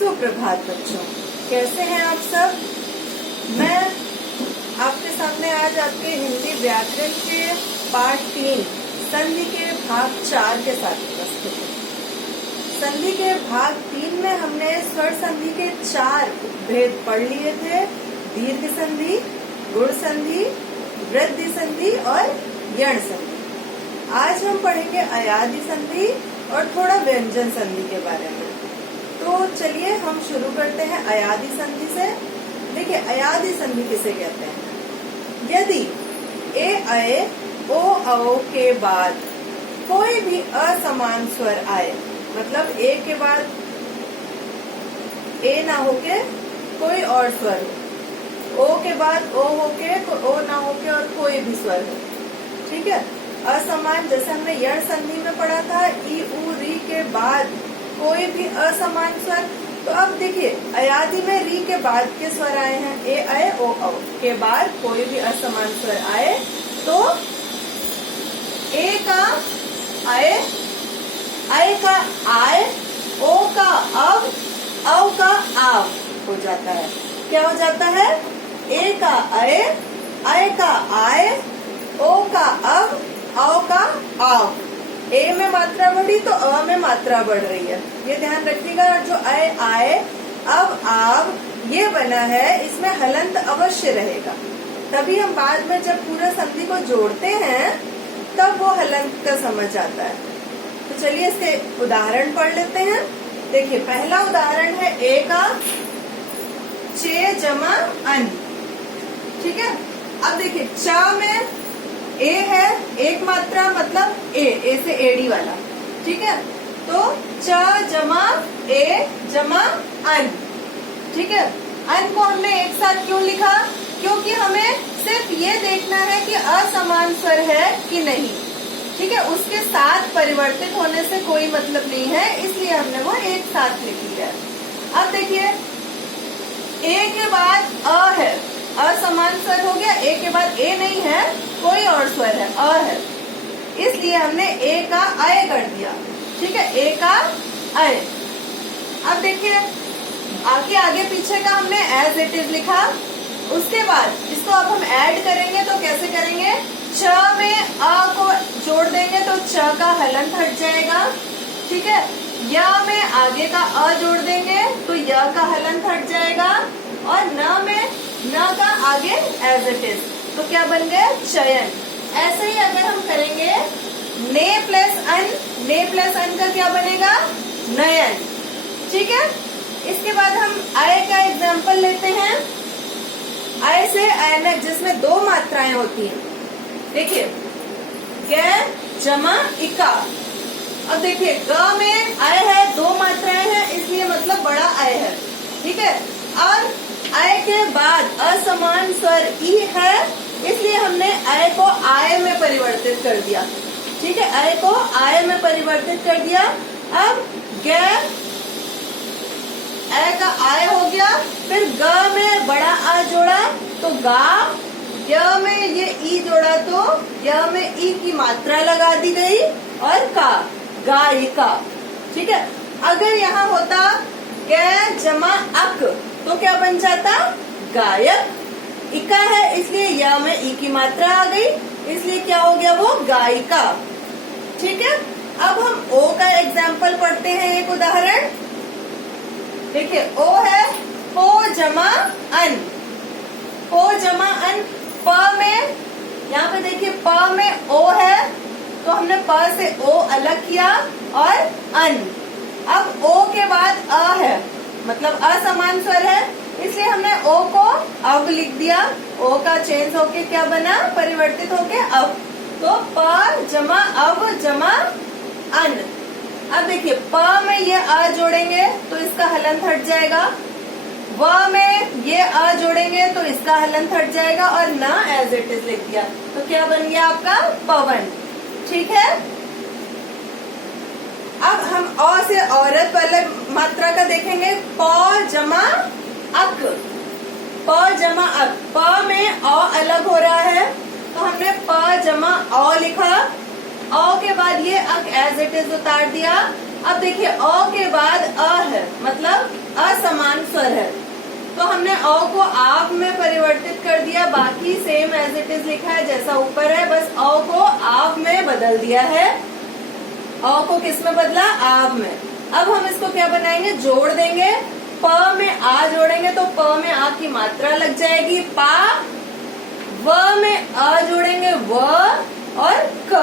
सुप्रभात बच्चों, कैसे हैं आप सब। मैं आपके सामने आज आपके हिंदी व्याकरण के पाठ 3 संधि के भाग 4 के साथ उपस्थित हूँ। संधि के भाग 3 में हमने स्वर संधि के 4 भेद पढ़ लिए थे। दीर्घ संधि, गुण संधि, वृद्धि संधि और यण संधि। आज हम पढ़ेंगे अयादि संधि और थोड़ा व्यंजन संधि के बारे में। तो चलिए हम शुरू करते हैं अयादि संधि से। देखिए, अयादि संधि किसे कहते हैं। यदि ए अय ओ औ के बाद कोई भी असमान स्वर आए, मतलब ए के बाद ए ना होके कोई और स्वर हो, ओ के बाद ओ होके ओ ना होके और कोई भी स्वर हो, ठीक है। असमान, जैसे हमने यण संधि में पढ़ा था, ई उ री के बाद कोई भी असमान स्वर। तो अब देखिए, अयादि में री के बाद के स्वर आए हैं, ए अय ओ औ के बाद कोई भी असमान स्वर आए तो ए का अय, अय का आय, ओ का अव, औ का आव हो जाता है। क्या हो जाता है? ए का अय का आय, ओ का अव, औ का आव। ए में मात्रा बढ़ी तो अ में मात्रा बढ़ रही है, ये ध्यान रखिएगा। जो अय आय अब आव ये बना है, इसमें हलंत अवश्य रहेगा, तभी हम बाद में जब पूरा संधि को जोड़ते हैं तब वो हलंत का समझ आता है। तो चलिए इसके उदाहरण पढ़ लेते हैं। देखिए, पहला उदाहरण है ए का चे जमा अन, ठीक है। अब देखिए, च में ए है, एक मात्रा मतलब ए से एडी वाला, ठीक है। तो च जमा ए जमा अन, ठीक है। अन को हमने एक साथ क्यों लिखा? क्योंकि हमें सिर्फ ये देखना है कि असमान स्वर है कि नहीं, ठीक है। उसके साथ परिवर्तित होने से कोई मतलब नहीं है, इसलिए हमने वो एक साथ लिख लिया है। अब देखिए, ए के बाद अ है, असमान स्वर हो गया। ए के बाद ए नहीं है, कोई और स्वर है, अ है, इसलिए हमने ए का अय कर दिया, ठीक है। ए का अय। अब देखिए, आगे पीछे का हमने एज इट इज लिखा। उसके बाद इसको अब हम ऐड करेंगे तो कैसे करेंगे? च में अ को जोड़ देंगे तो च का हलंत हट जाएगा, ठीक है। य में आगे का अ जोड़ देंगे तो य का हलंत हट जाएगा, और न में न का आगे एज इट इज, तो क्या बन गया? चयन। ऐसे ही अगर हम करेंगे ने प्लस अन का क्या बनेगा? नयन, ठीक है। इसके बाद हम अय का एग्जाम्पल लेते हैं। अय से ऐनक, जिसमें 2 मात्राएं होती हैं। देखिए, ग जमा इका। अब देखिए, ग में अय है, 2 मात्राएं हैं, इसलिए मतलब बड़ा अय है, ठीक है। और अय के बाद असमान स्वर ई है, इसलिए हमने अय को आय में परिवर्तित कर दिया, ठीक है। अय को आय में परिवर्तित कर दिया। अब ग अय का आय हो गया, फिर ग में बड़ा आ जोड़ा तो गा, य में ये ई जोड़ा तो य में ई की मात्रा लगा दी गई, और का गायिका, ठीक है। अगर यहाँ होता ग जमा अक तो क्या बन जाता? गायक। इका है, इसलिए य में ई की मात्रा आ गई, इसलिए क्या हो गया? वो गायिका, ठीक है। अब हम ओ का एग्जाम्पल पढ़ते हैं, एक उदाहरण। देखिए, ओ है पो जमा अन, पो जमा अन। प में, यहाँ पे देखिए, प में ओ है तो हमने प से ओ अलग किया, और अन। अब ओ के बाद अ है, मतलब असमान स्वर है, इसलिए हमने ओ को अव लिख दिया। ओ का चेंज होके क्या बना? परिवर्तित होके अव। तो प जमा अव जमा अन। अब देखिए, प में ये अ जोड़ेंगे तो इसका हलंत हट जाएगा, व में ये अ जोड़ेंगे तो इसका हलंत हट जाएगा, और न एज इट इज लिख दिया तो क्या बन गया आपका? पवन, ठीक है। अब हम अ से औरत वाले मात्रा का देखेंगे। प जमा अक, प जमा अक। प में अ अलग हो रहा है तो हमने प जमा अ लिखा, अ के बाद ये अक एज इट इज उतार दिया। अब देखिए, अ के बाद अ है, मतलब असमान स्वर है, तो हमने अ को आव में परिवर्तित कर दिया, बाकी सेम एज इट इज लिखा है जैसा ऊपर है, बस अ को आव में बदल दिया है। अ को किस में बदला? आव में। अब हम इसको क्या बनाएंगे? जोड़ देंगे। प में आ जोड़ेंगे तो प में आ की मात्रा लग जाएगी पा। व में अ जोड़ेंगे व और क।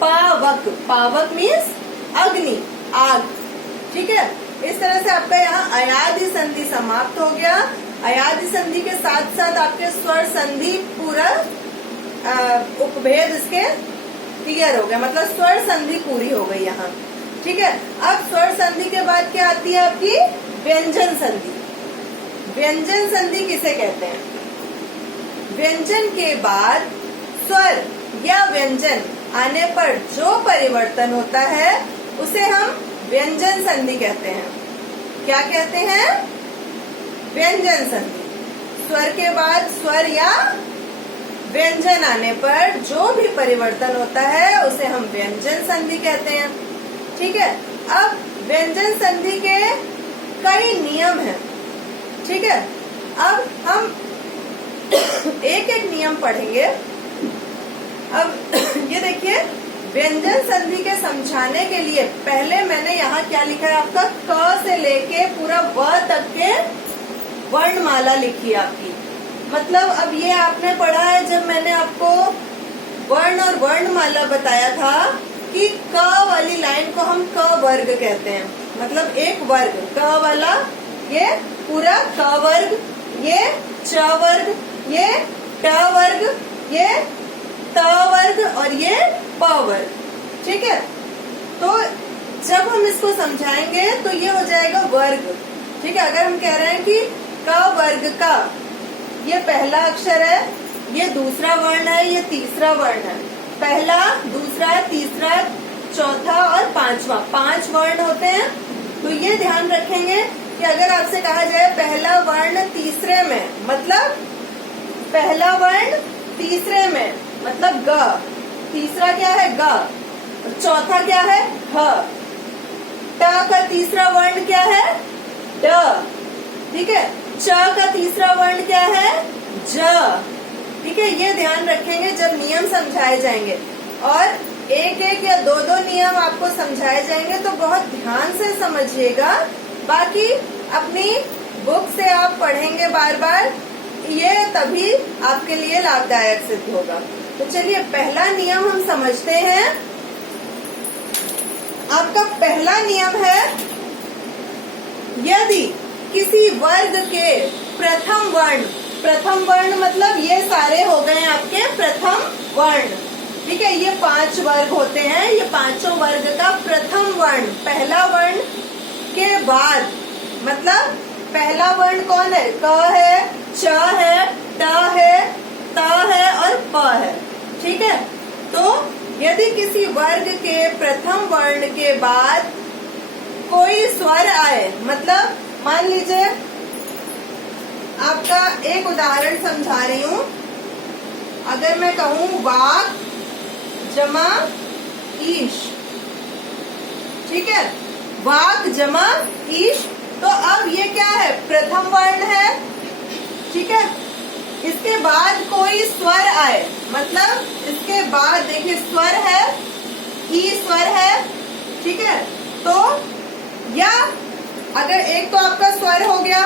पावक, पावक मीन्स अग्नि, आग। ठीक है, इस तरह से आपका यहाँ अयादि संधि समाप्त हो गया। अयादि संधि के साथ साथ आपके स्वर संधि पूरा उपभेद इसके क्लियर हो गया, मतलब स्वर संधि पूरी हो गई यहाँ। ठीक है, अब स्वर संधि के बाद क्या आती है आपकी? व्यंजन संधि। व्यंजन संधि किसे कहते हैं? व्यंजन के बाद स्वर या व्यंजन आने पर जो परिवर्तन होता है उसे हम व्यंजन संधि कहते हैं। क्या कहते हैं? व्यंजन संधि। स्वर के बाद स्वर या व्यंजन आने पर जो भी परिवर्तन होता है उसे हम व्यंजन संधि कहते हैं। ठीक है, अब व्यंजन संधि के कई नियम हैं। ठीक है, अब हम एक एक नियम पढ़ेंगे। अब ये देखिए, व्यंजन संधि के समझाने के लिए पहले मैंने यहाँ क्या लिखा है आपका? क से लेके पूरा व तक के वर्णमाला लिखी है आपकी। मतलब अब ये आपने पढ़ा है जब मैंने आपको वर्ण और वर्णमाला बताया था कि क वाली लाइन को हम क वर्ग कहते हैं, मतलब एक वर्ग। क वाला ये पूरा क वर्ग, ये च वर्ग, ये ट वर्ग, ये त वर्ग और ये प वर्ग। ठीक है, तो जब हम इसको समझाएंगे तो ये हो जाएगा वर्ग। ठीक है, अगर हम कह रहे हैं कि क वर्ग का ये पहला अक्षर है, ये दूसरा वर्ण है, ये तीसरा वर्ण है। पहला, दूसरा, तीसरा, चौथा और पांचवा, 5 वर्ण होते हैं। तो ये ध्यान रखेंगे कि अगर आपसे कहा जाए पहला वर्ण तीसरे में, मतलब पहला वर्ण तीसरे में मतलब ग, तीसरा क्या है? ग, चौथा क्या है? ह। ट का तीसरा वर्ण क्या है? ड। ठीक है, च का तीसरा वर्ण क्या है? ज। ठीक है, ये ध्यान रखेंगे जब नियम समझाए जाएंगे। और एक एक या दो दो नियम आपको समझाए जाएंगे तो बहुत ध्यान से समझिएगा। बाकी अपनी बुक से आप पढ़ेंगे बार बार, ये तभी आपके लिए लाभदायक सिद्ध होगा। तो चलिए पहला नियम हम समझते हैं। आपका पहला नियम है, यदि किसी वर्ग के प्रथम वर्ण मतलब ये सारे हो गए आपके प्रथम वर्ण। ठीक है, ये 5 वर्ग होते हैं, ये पांचों वर्ग का प्रथम वर्ण, पहला वर्ण के बाद, मतलब पहला वर्ण कौन है? क है, च है, ट है, त है और प है। ठीक है, तो यदि किसी वर्ग के प्रथम वर्ण के बाद कोई स्वर आए, मतलब मान लीजिए आपका एक उदाहरण समझा रही हूँ। अगर मैं कहूँ वाक जमा ईश, ठीक है, वाक जमा ईश, तो अब ये क्या है? प्रथम वर्ण है। ठीक है, इसके बाद कोई स्वर आए, मतलब इसके बाद देखिए स्वर है, ई स्वर है। ठीक है, तो या अगर एक तो आपका स्वर हो गया,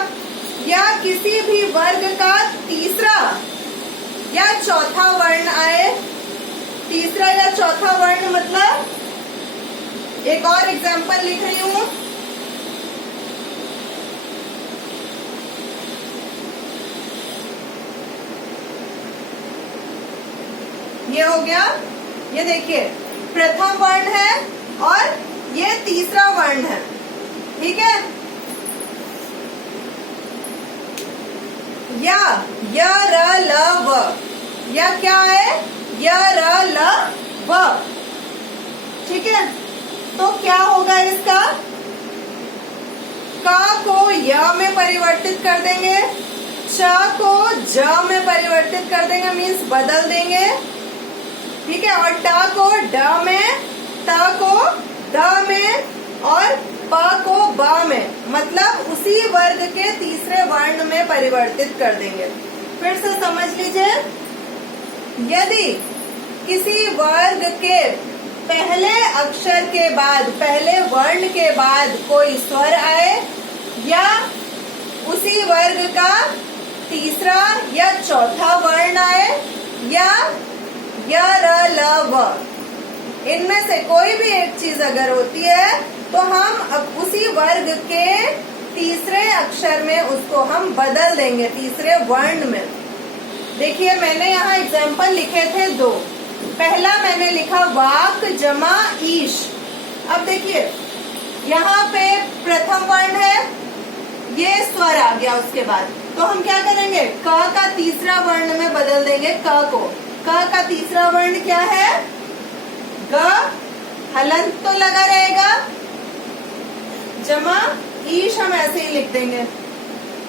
या किसी भी वर्ग का तीसरा या चौथा वर्ण आए, तीसरा या चौथा वर्ण, मतलब एक और एग्जांपल लिख रही हूँ। ये हो गया, ये देखिए प्रथम वर्ण है और ये तीसरा वर्ण है। ठीक है, या र ल व, या क्या है? य र ल व। ठीक है, तो क्या होगा इसका? क को य में परिवर्तित कर देंगे, च को ज में परिवर्तित कर देंगे, मीन्स बदल देंगे। ठीक है, और ट को ड में, त को द में और प को ब में, मतलब उसी वर्ग के तीसरे वर्ण में परिवर्तित कर देंगे। फिर से समझ लीजिए, यदि किसी वर्ग के पहले अक्षर के बाद, पहले वर्ण के बाद कोई स्वर आए या उसी वर्ग का तीसरा या चौथा वर्ण आए या य र ल व, इनमें से कोई भी एक चीज अगर होती है तो हम अब उसी वर्ग के तीसरे अक्षर में उसको हम बदल देंगे, तीसरे वर्ण में। देखिए मैंने यहाँ एग्जाम्पल लिखे थे 2। पहला मैंने लिखा वाक जमा ईश। अब देखिए यहाँ पे प्रथम वर्ण है, ये स्वर आ गया उसके बाद, तो हम क्या करेंगे, क का तीसरा वर्ण में बदल देंगे क को। क का तीसरा वर्ण क्या है, ग, हलंत तो लगा रहेगा, जमा ईश हम ऐसे ही लिख देंगे,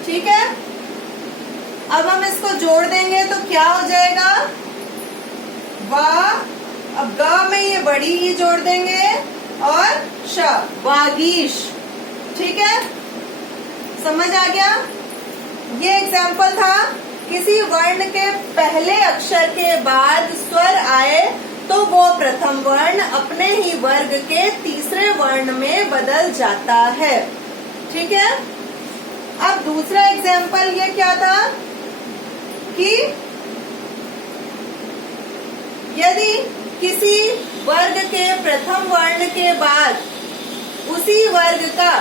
ठीक है। अब हम इसको जोड़ देंगे तो क्या हो जाएगा, वा, अब ग में ये बड़ी ई जोड़ देंगे और श, वागीश, ठीक है, समझ आ गया। ये एग्जाम्पल था, किसी वर्ण के पहले अक्षर के बाद स्वर आए तो वो प्रथम वर्ण अपने ही वर्ग के तीसरे वर्ण में बदल जाता है, ठीक है। अब दूसरा एग्जाम्पल ये क्या था कि यदि किसी वर्ग के प्रथम वर्ण के बाद उसी वर्ग का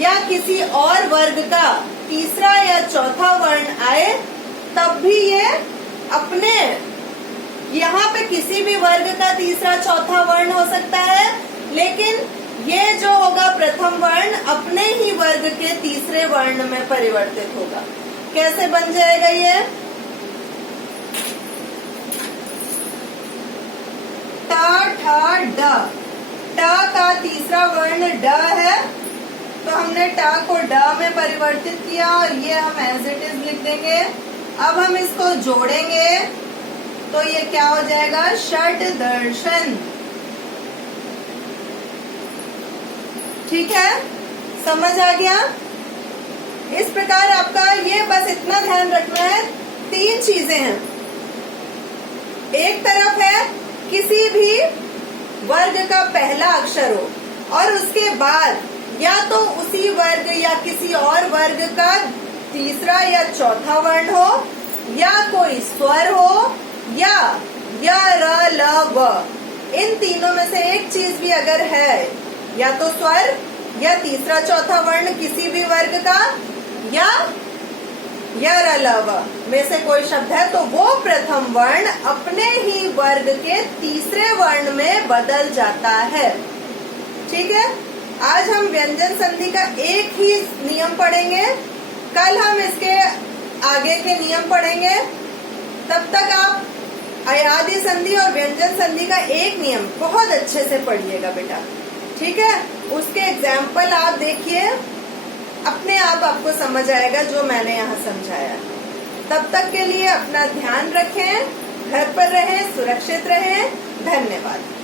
या किसी और वर्ग का तीसरा या चौथा वर्ण आए, तब भी ये अपने, यहाँ पे किसी भी वर्ग का तीसरा चौथा वर्ण हो सकता है, लेकिन ये जो होगा प्रथम वर्ण अपने ही वर्ग के तीसरे वर्ण में परिवर्तित होगा। कैसे बन जाएगा ये, ट ठ ड, ट का तीसरा वर्ण ड है तो हमने ट को ड में परिवर्तित किया और ये हम एज इट इज लिख देंगे। अब हम इसको जोड़ेंगे तो ये क्या हो जाएगा, षट दर्शन, ठीक है, समझ आ गया। इस प्रकार आपका ये बस इतना ध्यान रखना है, 3 चीजें हैं। एक तरफ है किसी भी वर्ग का पहला अक्षर हो और उसके बाद या तो उसी वर्ग या किसी और वर्ग का तीसरा या चौथा वर्ण हो या कोई स्वर हो या य र ल व, इन तीनों में से एक चीज भी अगर है, या तो स्वर या तीसरा चौथा वर्ण किसी भी वर्ग का या य र ल व में से कोई शब्द है, तो वो प्रथम वर्ण अपने ही वर्ग के तीसरे वर्ण में बदल जाता है, ठीक है। आज हम व्यंजन संधि का एक ही नियम पढ़ेंगे, कल हम इसके आगे के नियम पढ़ेंगे। तब तक आप अयादि संधि और व्यंजन संधि का एक नियम बहुत अच्छे से पढ़िएगा बेटा, ठीक है। उसके एग्जाम्पल आप देखिए, अपने आप आपको समझ आएगा जो मैंने यहाँ समझाया। तब तक के लिए अपना ध्यान रखें, घर पर रहें, सुरक्षित रहें। धन्यवाद।